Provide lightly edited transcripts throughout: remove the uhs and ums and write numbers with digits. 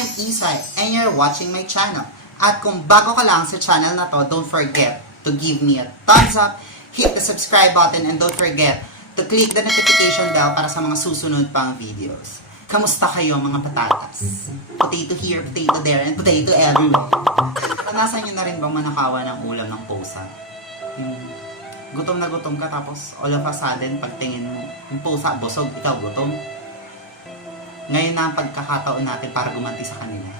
I'm ISAY and you're watching my channel. At kung bago ka lang sa channel na to, don't forget to give me a thumbs up, hit the subscribe button, and don't forget to click the notification bell para sa mga susunod pang videos. Kamusta kayo mga patatas? Potato here, potato there, and potato everywhere. Nasa nyo na rin bang manakawa ng ulam ng pusa? Gutom na gutom ka tapos all of a sudden pagtingin mo, yung pusa busog, ikaw gutom. Ngayon na ang pagkakataon natin para gumanti sa kanila.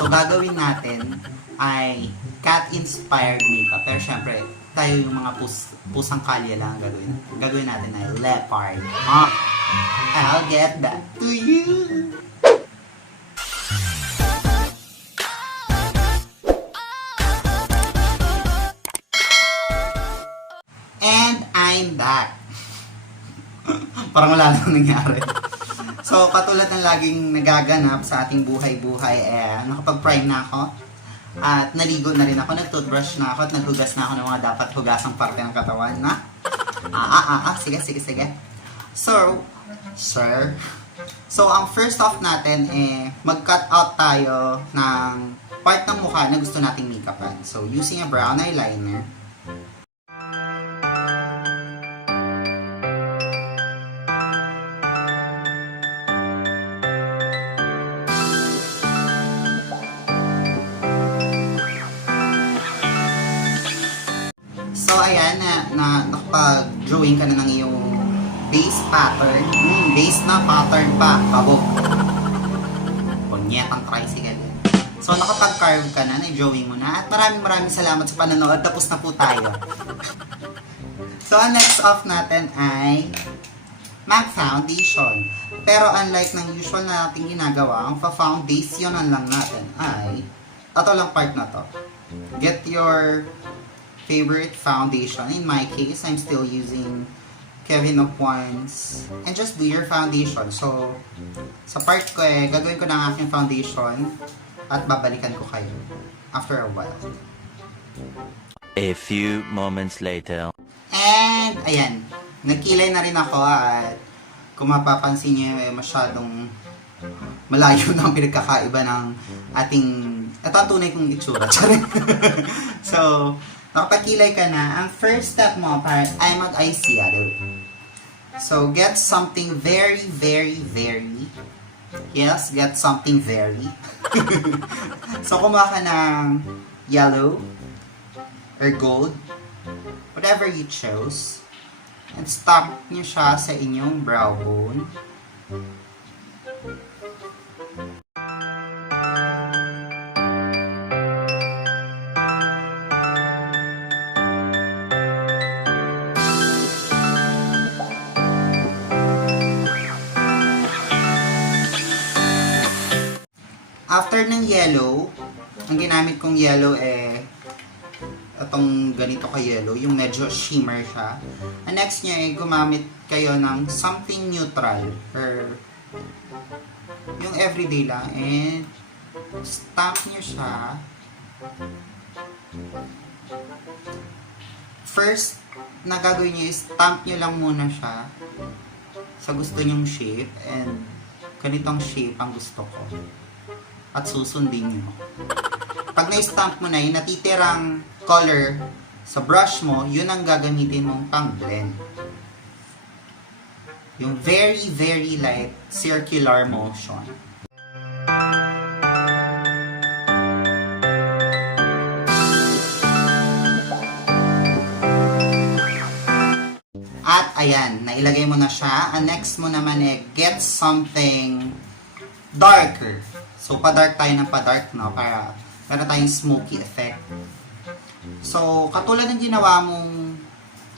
So gagawin natin ay cat-inspired makeup. Pero syempre, tayo yung mga pusang kalye lang gagawin. Gagawin natin ay leopard. I'll get back to you. And I'm back. Parang wala nang nangyari. So, katulad ng laging nagaganap sa ating buhay-buhay, nakapag-prime na ako. At naligo na rin ako, nag-toothbrush na ako, at naghugas na ako ng mga dapat hugasang parte ng katawan na. Sige. So, ang first off natin, mag-cut out tayo ng part ng mukha na gusto nating make-upan. So, using a brown eyeliner, so, ayan, nakapag-drawing ka na ng iyong base pattern. Base na pattern pa. Pabog. Punyetang tricycle. So, nakapag-carve ka na, na-drawing mo na. At maraming salamat sa panonood. Tapos na po tayo. So, ang next off natin ay MAC foundation. Pero unlike ng usual na nating ginagawa, ang pa-foundationan lang natin ay ito lang part na to. Get your favorite foundation. In my case, I'm still using Kevin of Wands. And just do your foundation. So, sa part ko gagawin ko na ang aking foundation at babalikan ko kayo after a while. A few moments later. And, ayan. Nagkilay na rin ako at kung mapapansin nyo, masyadong malayo na ang pinagkakaiba ng ating, ito ang tunay kong itsura. So, nakapagkilay ka na, ang first step mo ay mag-eyeshadow. So, get something very, yes, get something very. So, kumuha ka ng yellow or gold, whatever you chose, and stamp nyo siya sa inyong brow bone. After ng yellow, ang ginamit kong yellow itong ganito ka yellow, yung medyo shimmer siya. Ang next niya gumamit kayo ng something neutral or yung everyday lang and stamp nyo siya. First na gagawin nyo is stamp nyo lang muna siya sa gusto nyong shape and ganitong shape ang gusto ko. At susundin nyo. Pag na-stamp mo na yung natitirang color sa brush mo, yun ang gagamitin mong pang-blend. Yung very light circular motion. At ayan, nailagay mo na siya. Ang next mo naman get something darker. So, pa-dark tayo ng pa-dark, no? Para meron tayong smoky effect. So, katulad ng ginawa mong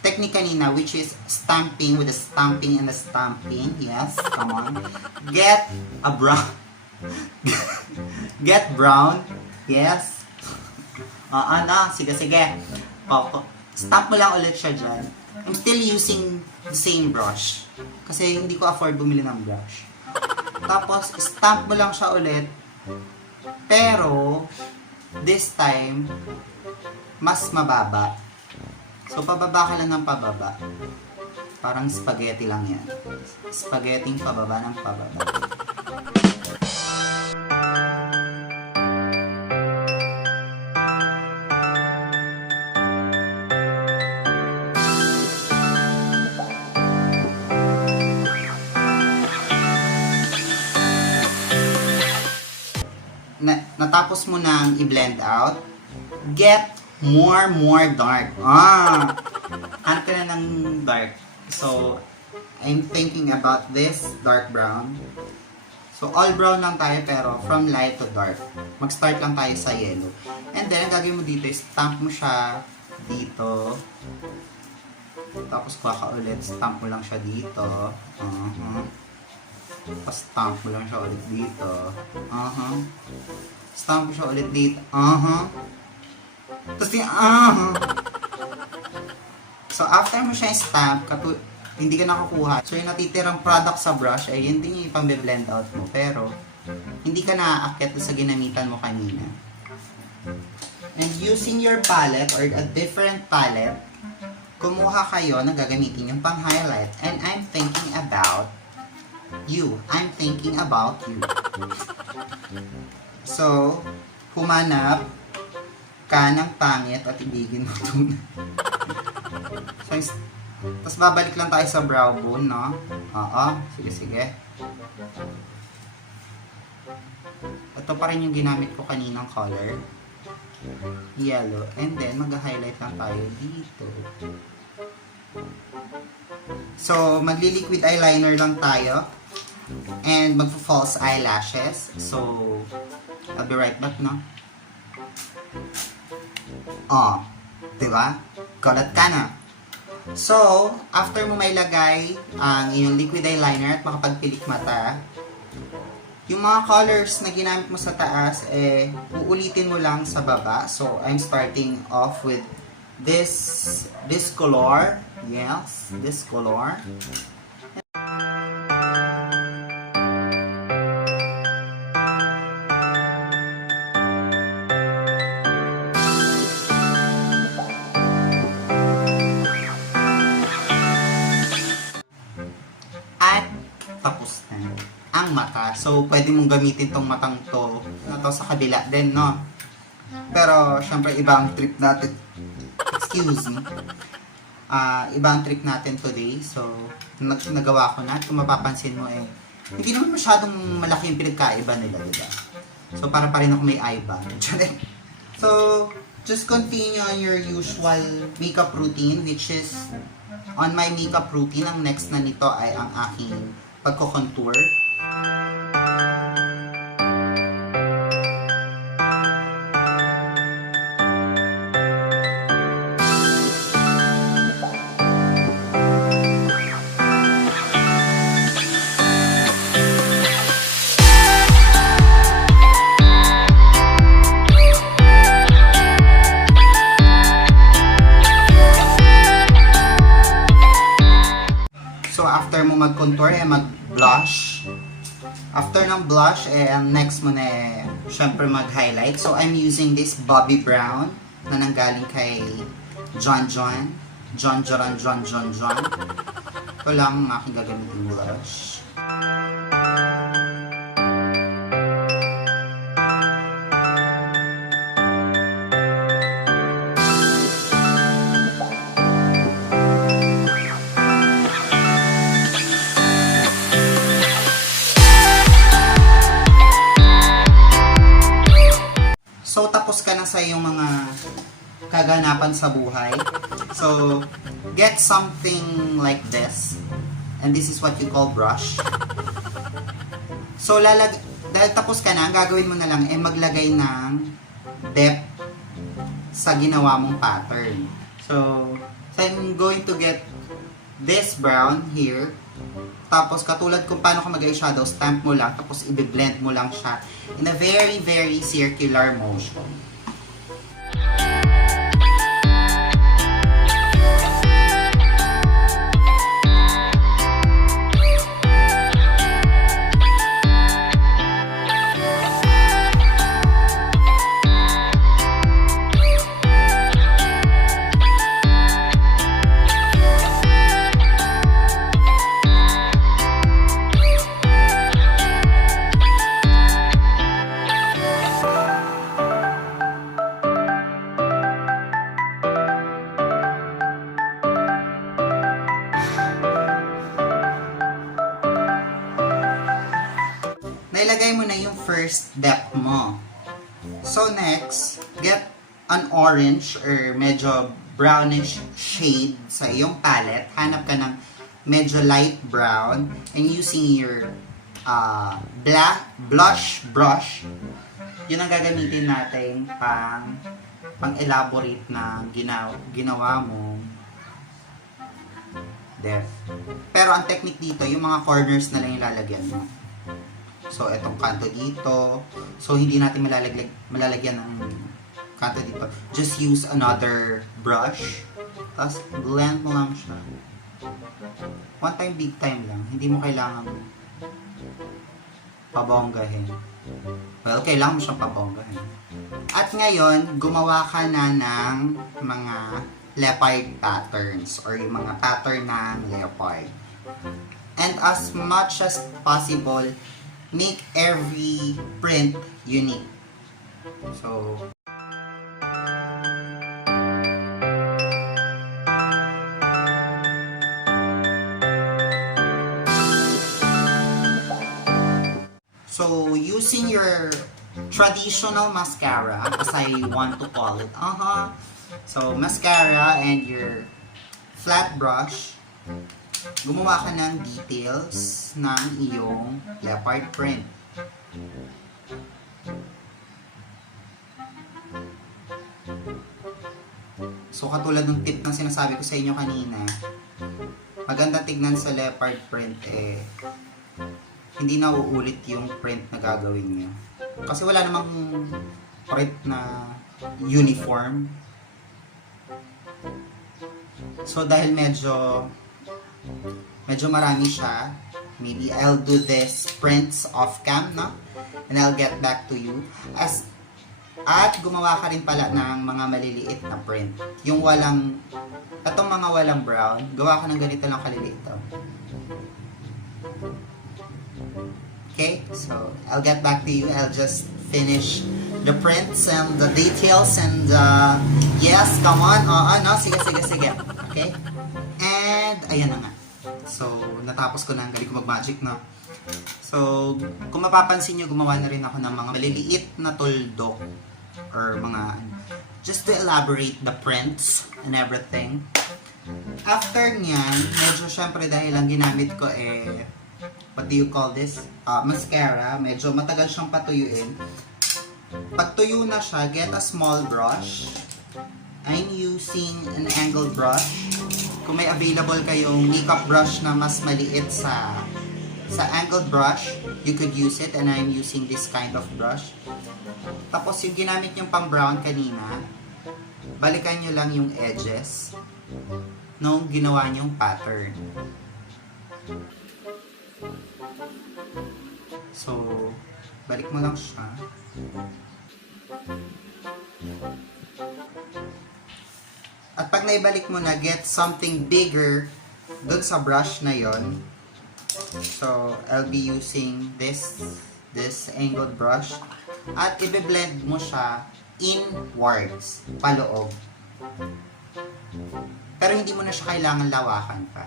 technique kanina, which is stamping with the stamping and the stamping. Yes, come on. Get a brown. Get brown. Yes. Sige. Stamp mo lang ulit siya dyan. I'm still using the same brush. Kasi hindi ko afford bumili ng brush. Tapos, stamp mo lang siya ulit. Pero, this time, mas mababa. So, pababa ka lang ng pababa. Parang spaghetti lang yan. Spaghetti pababa ng pababa. natapos mo nang i-blend out, get more dark. Hanap ka na ng dark. So, I'm thinking about this dark brown. So, all brown lang tayo pero from light to dark. Mag-start lang tayo sa yellow. And then, ang gagawin mo dito is stamp mo siya dito. Tapos baka ulit, stamp mo lang siya dito. Tapos stamp mo lang siya ulit dito. Stamp mo siya ulit dito. Tapos So, after mo siya stamp, hindi ka nakakuha. So, yung natitirang product sa brush, ay yun din yung ipang-blend out mo. Pero, hindi ka naaakyat sa ginamitan mo kanina. And using your palette or a different palette, kumuha kayo na gagamitin yung pang-highlight. And I'm thinking about you. I'm thinking about you. So, humanap ka ng pangit at ibigin mo ito. So, tapos babalik lang tayo sa brow bone, no? Oo. Sige. Ito pa rin yung ginamit ko kaninang color. Yellow. And then, mag-highlight lang tayo dito. So, magli-liquid eyeliner lang tayo. And magpo-false eyelashes. So, I'll be right back, no? Diba? Kalat ka na. So, after mo may lagay ang iyong liquid eyeliner at makapagpilik mata, yung mga colors na ginamit mo sa taas, uulitin mo lang sa baba. So, I'm starting off with this color. Yes, this color. Tapos na ang mata. So, pwede mong gamitin tong matang to sa kabila din, no? Pero, syempre, iba ang trip natin. Excuse me. Iba ang trip natin today. So, nagawa ko na. At kung mapapansin mo, hindi naman masyadong malaki yung pinagkaiba nila, diba? So, para pa rin ako may eye band. So, just continue on your usual makeup routine, which is, on my makeup routine, ang next na nito ay ang aking pagko-contour. So, after mo mag-contour, mag-blush. After ng blush, ang next mo na syempre mag-highlight. So, I'm using this Bobbi Brown na nanggaling kay John. Ito lang ang aking gagamitin blush. So, tapos ka na sa iyong mga kaganapan sa buhay. So, get something like this. And this is what you call brush. So, dahil tapos ka na, ang gagawin mo na lang ay maglagay ng depth sa ginawa mong pattern. So I'm going to get this brown here. Tapos, katulad kung paano ka mag-eyeshadow, stamp mo lang, tapos i-blend mo lang siya in a very, very circular motion. Nailagay mo na yung first depth mo. So next, get an orange or medyo brownish shade sa iyong palette. Hanap ka ng medyo light brown and using your black blush brush, yun ang gagamitin natin pang elaborate na ginawa mo. There. Pero ang technique dito, yung mga corners na lang ilalagyan mo. So, etong kanto dito. So, hindi natin malalagyan ng kanto dito. Just use another brush. Tapos, blend mo lang siya. One time, big time lang. Hindi mo kailangan pabonggahin. Well, kailangan mo siyang pabonggahin. At ngayon, gumawa ka na ng mga leopard patterns or yung mga pattern ng leopard. And as much as possible, make every print unique. So using your traditional mascara, as I want to call it, so mascara and your flat brush, gumawa ka ng details ng iyong leopard print. So katulad ng tip na sinasabi ko sa inyo kanina, maganda tignan sa leopard print hindi na uulit yung print na gagawin nyo. Kasi wala namang print na uniform. So dahil medyo marami siya, maybe I'll do this prints off cam, no? And I'll get back to you. At gumawa ka rin pala ng mga maliliit na print. Yung itong mga walang brown, gawa ka ng ganito lang kaliliit. Okay, so I'll get back to you. I'll just finish the prints and the details and yes, come on. No, sige. Okay? And ayan na nga. So, natapos ko na. Ang galing ko mag-magic, no? So, kung mapapansin nyo, gumawa na rin ako ng mga maliliit na tuldok or mga just to elaborate the prints and everything. After nyan, medyo syempre dahil ang ginamit ko what do you call this? Mascara. Medyo matagal siyang patuyuin. Pag tuyo na siya, get a small brush. I'm using an angled brush. Kung may available kayong makeup brush na mas maliit sa angled brush, you could use it, and I'm using this kind of brush. Tapos yung ginamit yung pang brown kanina, balikan nyo lang yung edges nung ginawa nyong pattern. So, balik mo lang siya. At pag naibalik mo na, get something bigger dun sa brush na yon. So, I'll be using this angled brush. At i-blend mo siya inwards, paloob. Pero hindi mo na siya kailangan lawakan pa.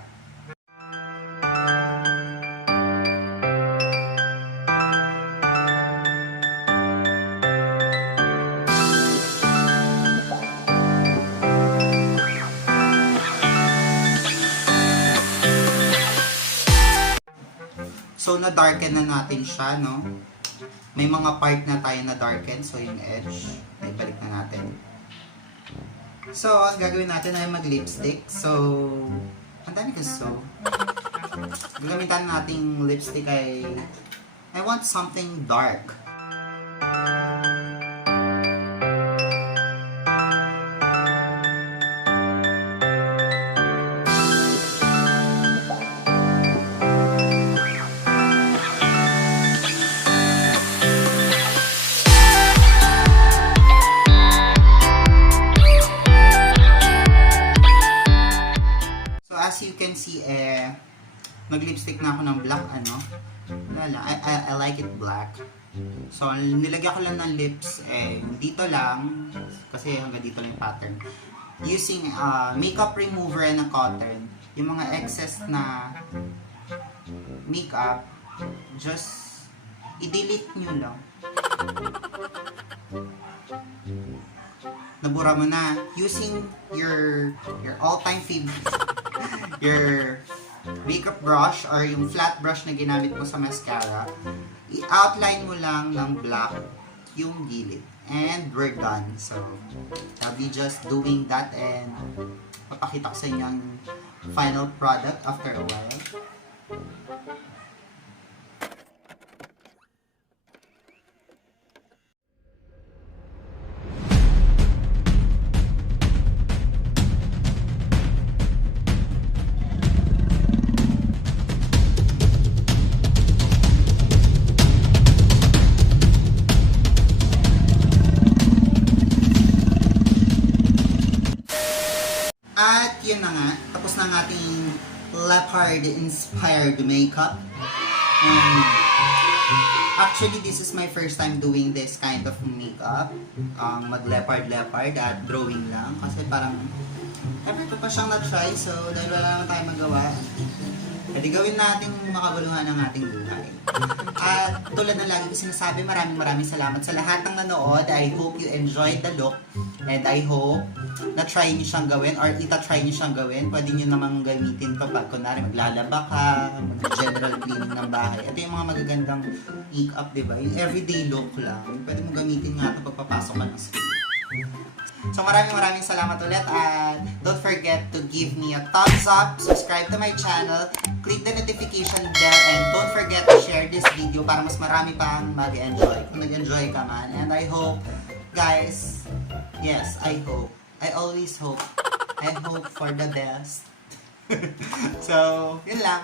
So, na-darken na natin siya, no? May mga part na tayo na-darken. So, yung edge, ibalik na natin. So, ang gagawin natin ay mag-lipstick. So, ang dami kasi. So, gagamitan nating lipstick ay I want something dark. As you can see, nag-lipstick na ako ng black, I like it black. So, nilagyan ko lang ng lips, dito lang, kasi hanggang dito lang yung pattern. Using makeup remover and a cotton, yung mga excess na makeup, just i-delete nyo lang. Nabura mo na. Using your all-time favorite, your makeup brush or yung flat brush na ginamit mo sa mascara, i-outline mo lang ng black yung gilid. And we're done. So, I'll be just doing that and papakita ko sa inyo ang final product after a while. At yun na nga, tapos na ang ating Leopard inspired makeup. And actually, this is my first time doing this kind of makeup. Mag-leopard at drawing lang. Kasi parang, ever ko pa siyang na-try. So, dahil wala naman tayong magawa, pwede gawin natin makaguluhan ng ating buhay. At tulad ng lagi ko sinasabi, maraming salamat sa lahat ng nanood. I hope you enjoyed the look. And I hope na-try niyo siyang gawin or ita-try niyo siyang gawin. Pwede niyo namang gamitin to pag kunwari maglalaba ka, mag-general cleaning ng bahay. Ito yung mga magagandang make-up, di ba? Yung everyday look lang. Pwede mo gamitin nga ito pagpapasok ka ng school. So maraming salamat ulit at don't forget to give me a thumbs up, subscribe to my channel, click the notification bell, and don't forget to share this video para mas marami pang mag-enjoy kung nag-enjoy ka man. And I hope, guys, yes, I hope, I always hope, I hope for the best. So, yun lang.